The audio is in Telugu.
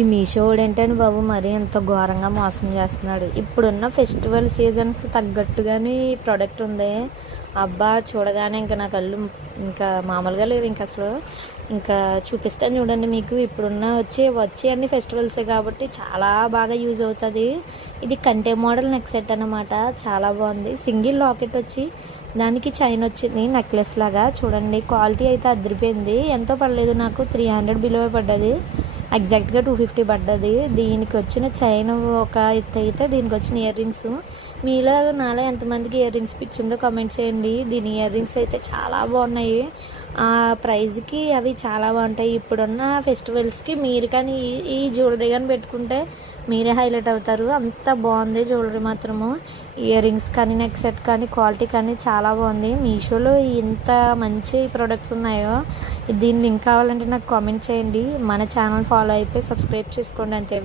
ఈ మీషో ఏంటని బాబు మరీ ఎంత ఘోరంగా మోసం చేస్తున్నాడు. ఇప్పుడున్న ఫెస్టివల్ సీజన్స్ తగ్గట్టుగానే ఈ ప్రోడక్ట్ ఉంది. అబ్బా చూడగానే ఇంకా నా కళ్ళు ఇంకా మామూలుగా లేదు. ఇంకా అసలు ఇంకా చూపిస్తాను చూడండి మీకు. ఇప్పుడున్న వచ్చే అన్ని ఫెస్టివల్సే కాబట్టి చాలా బాగా యూజ్ అవుతుంది. ఇది కంటే మోడల్ నెక్ సెట్ అనమాట. చాలా బాగుంది. సింగిల్ లాకెట్ వచ్చి దానికి చైన్ వచ్చింది నెక్లెస్ లాగా. చూడండి క్వాలిటీ అయితే అదిరిపోయింది. ఎంతో పడలేదు, నాకు 300 బిలో పడ్డది. ఎగ్జాక్ట్గా 250 పడ్డది. దీనికి వచ్చిన చైన్ ఒక ఎత్తు అయితే దీనికి వచ్చిన ఇయర్ రింగ్స్ మీలో నాలో ఎంతమందికి ఇయర్ రింగ్స్ పిచ్చిందో కామెంట్ చేయండి. దీని ఇయర్ రింగ్స్ అయితే చాలా బాగున్నాయి. ఆ ప్రైజ్కి అవి చాలా బాగుంటాయి. ఇప్పుడున్న ఫెస్టివల్స్కి మీరు కానీ ఈ జ్యువెలరీ కానీ పెట్టుకుంటే మీరే హైలైట్ అవుతారు. అంత బాగుంది జ్యువెలరీ మాత్రము. ఇయర్ రింగ్స్ కానీ నెక్ సెట్ కానీ క్వాలిటీ కానీ చాలా బాగుంది. మీషోలో ఇంత మంచి ప్రొడక్ట్స్ ఉన్నాయో. దీని లింక్ కావాలంటే నాకు కామెంట్ చేయండి. మన ఛానల్ ఫాలో అయిపోయి సబ్స్క్రైబ్ చేసుకోండి అంతే.